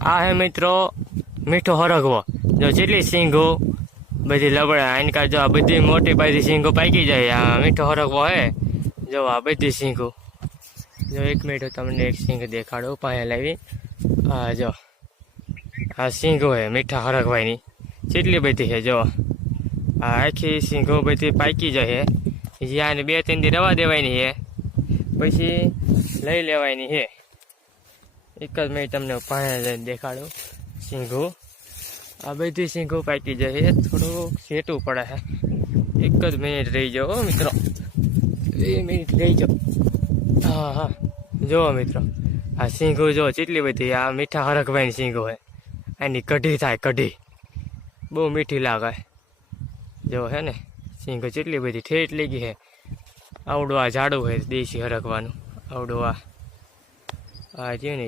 આ હે મિત્રો મીઠો હરગવો, જો જેટલી સિંગો બધી લબડા એની કાર જો આ બધી મોટી બધી સિંગો પાકી જાય. આ મીઠો હરગવો હે, જો આ બધી સિંગો. જો 1 મિનિટ તમને એક સિંગ દેખાડો પાસે લાવી. હા જો આ સિંગો હે મીઠા હરગવાની, જેટલી બધી છે જો. આ આખી સિંગો બધી પાકી જાય. જ્યાં 2-3 દી રવા દેવાની છે, પછી લઈ લેવાની છે. એક જ મિનિટ તમને પાસે લઈને દેખાડું સિંગો. આ બધી સિંગો પાકી જાય, થોડુંક સેટું પડે છે. એક જ મિનિટ રહી જાઓ મિત્રો, 2 મિનિટ રહી જાઓ. હા હા જુઓ મિત્રો, આ સિંગો જો કેટલી બધી. આ મીઠા હરખભાઈની સિંગો હોય, એની કઢી થાય, કઢી બહુ મીઠી લાગે. જો હે ને સિંગો કેટલી બધી ઠેઠ લાગી છે. આવડું આ ઝાડું હોય દેશી હરખવાનું, આવડું આ જે ને